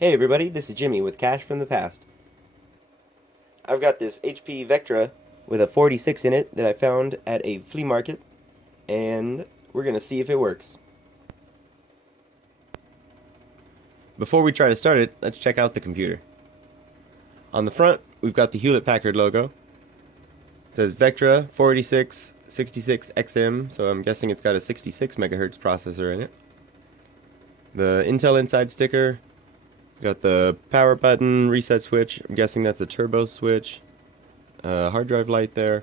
Hey everybody, this is Jimmy with Cash from the Past. I've got this HP Vectra with a 46 in it that I found at a flea market, and we're going to see if it works. Before we try to start it, let's check out the computer. On the front, we've got the Hewlett-Packard logo. It says Vectra 4666XM, so I'm guessing it's got a 66 megahertz processor in it. The Intel Inside sticker. Got the power button, reset switch. I'm guessing that's a turbo switch. Hard drive light there.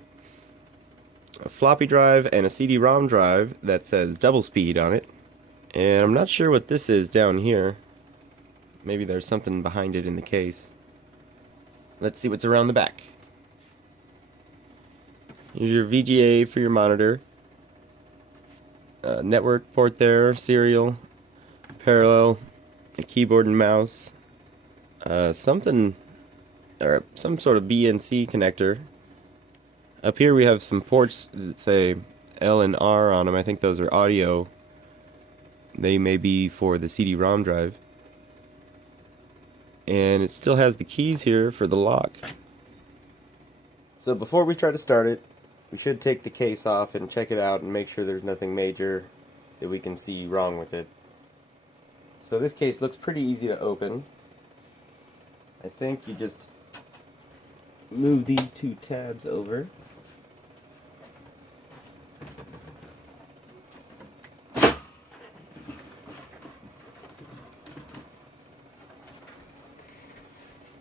A floppy drive and a CD-ROM drive that says double speed on it. And I'm not sure what this is down here. Maybe there's something behind it in the case. Let's see what's around the back. Here's your VGA for your monitor. Network port there, serial, parallel, a keyboard and mouse, something, or some sort of BNC connector. Up here we have some ports that say L and R on them. I think those are audio. They may be for the CD-ROM drive. And it still has the keys here for the lock. So before we try to start it, we should take the case off and check it out and make sure there's nothing major that we can see wrong with it. So this case looks pretty easy to open. I think you just move these two tabs over.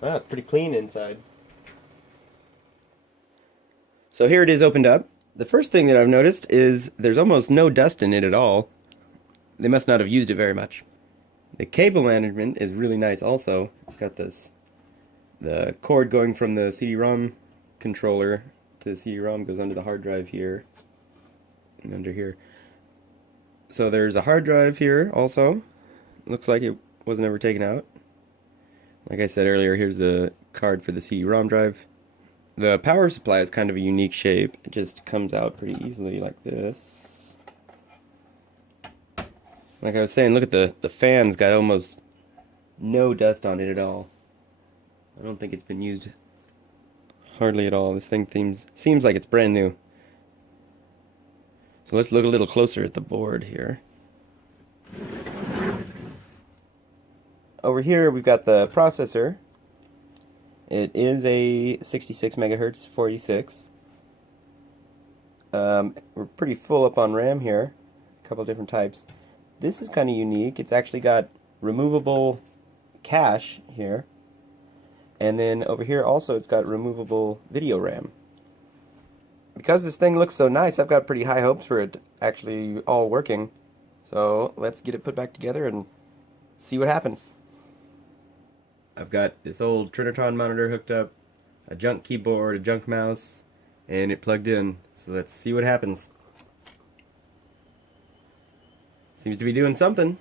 Ah, pretty clean inside. So here it is opened up. The first thing that I've noticed is there's almost no dust in it at all. They must not have used it very much. The cable management is really nice also. It's got the cord going from the CD-ROM controller to the CD-ROM goes under the hard drive here and under here. So there's a hard drive here also. Looks like it wasn't ever taken out. Like I said earlier, here's the card for the CD-ROM drive. The power supply is kind of a unique shape. It just comes out pretty easily like this. Like I was saying, look at the fan's got almost no dust on it at all. I don't think it's been used hardly at all. This thing seems like it's brand new. So let's look a little closer at the board here. Over here we've got the processor. It is a 66 megahertz 46. We're pretty full up on RAM here. A couple different types. This is kind of unique. It's actually got removable cache here. And then over here also it's got removable video RAM. Because this thing looks so nice, I've got pretty high hopes for it actually all working. So let's get it put back together and see what happens. I've got this old Trinitron monitor hooked up, a junk keyboard, a junk mouse, and it plugged in. So let's see what happens. Seems to be doing something.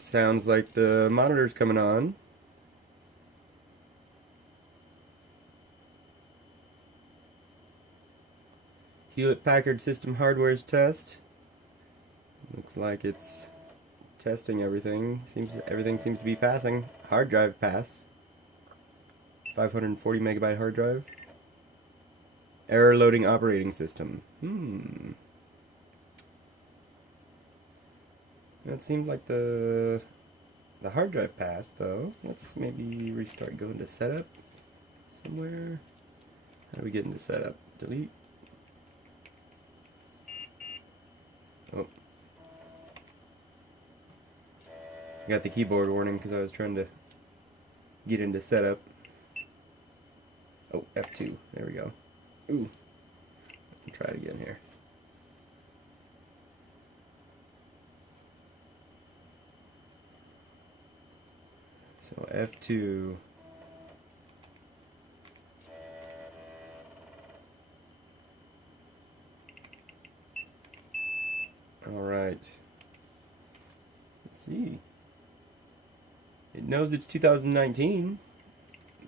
Sounds like the monitor's coming on. Hewlett-Packard system hardware's test. Looks like it's testing everything. Everything seems to be passing. Hard drive pass. 540 megabyte hard drive. Error loading operating system. It seems like the hard drive passed though. Let's maybe restart. Go into setup somewhere. How do we get into setup? Delete. Oh. I got the keyboard warning because I was trying to get into setup. Oh, F2. There we go. Ooh. Let me try it again here. So F2. Alright. Let's see. It knows it's 2019.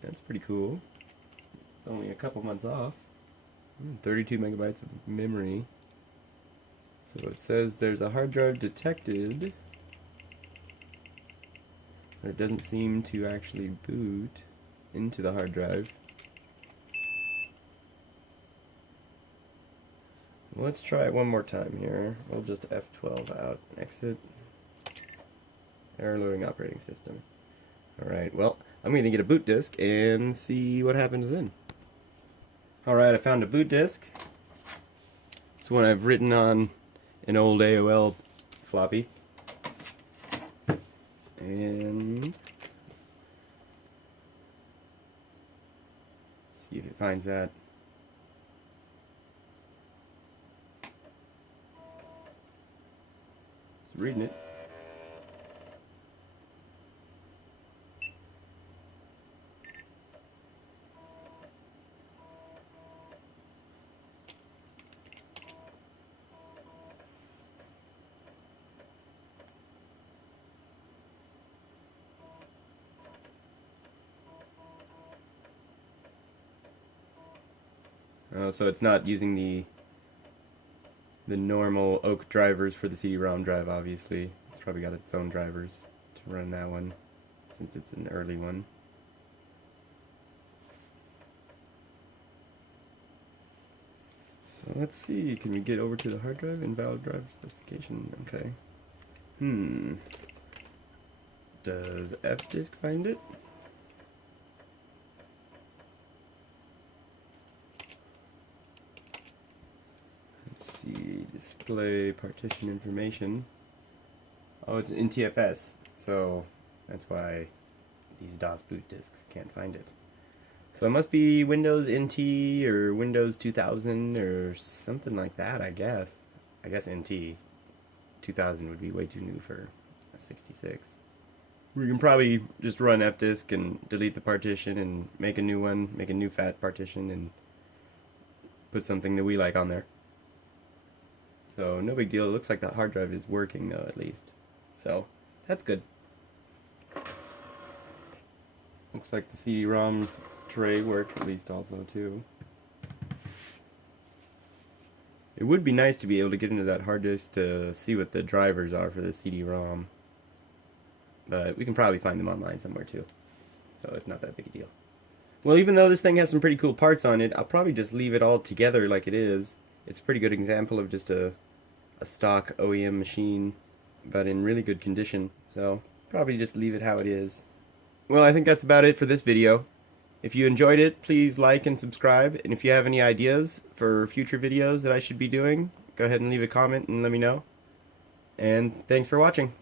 That's pretty cool. It's only a couple months off. 32 megabytes of memory. So it says there's a hard drive detected. But it doesn't seem to actually boot into the hard drive. Let's try it one more time here. We'll just F12 out, exit, error loading operating system. Alright, well, I'm going to get a boot disk and see what happens then. Alright, I found a boot disk. It's one I've written on an old AOL floppy. And see if it finds that. It's reading it. So it's not using the normal Oak drivers for the CD-ROM drive, obviously. It's probably got its own drivers to run that one, since it's an early one. So let's see, can we get over to the hard drive? Invalid drive specification, okay. Does F-disk find it? Let's see, display partition information. Oh, it's in TFS, so that's why these DOS boot disks can't find it. So it must be Windows NT or Windows 2000 or something like that, I guess. I guess NT. 2000 would be way too new for a 66. We can probably just run Fdisk and delete the partition and make a new one, make a new fat partition and put something that we like on there. So no big deal. It looks like the hard drive is working though, at least. So that's good. Looks like the CD-ROM tray works at least also too. It would be nice to be able to get into that hard disk to see what the drivers are for the CD-ROM. But we can probably find them online somewhere too. So it's not that big a deal. Well, even though this thing has some pretty cool parts on it, I'll probably just leave it all together like it is. It's a pretty good example of just a stock OEM machine, but in really good condition. So probably just leave it how it is. Well, I think that's about it for this video. If you enjoyed it, please like and subscribe. And if you have any ideas for future videos that I should be doing, go ahead and leave a comment and let me know. And thanks for watching.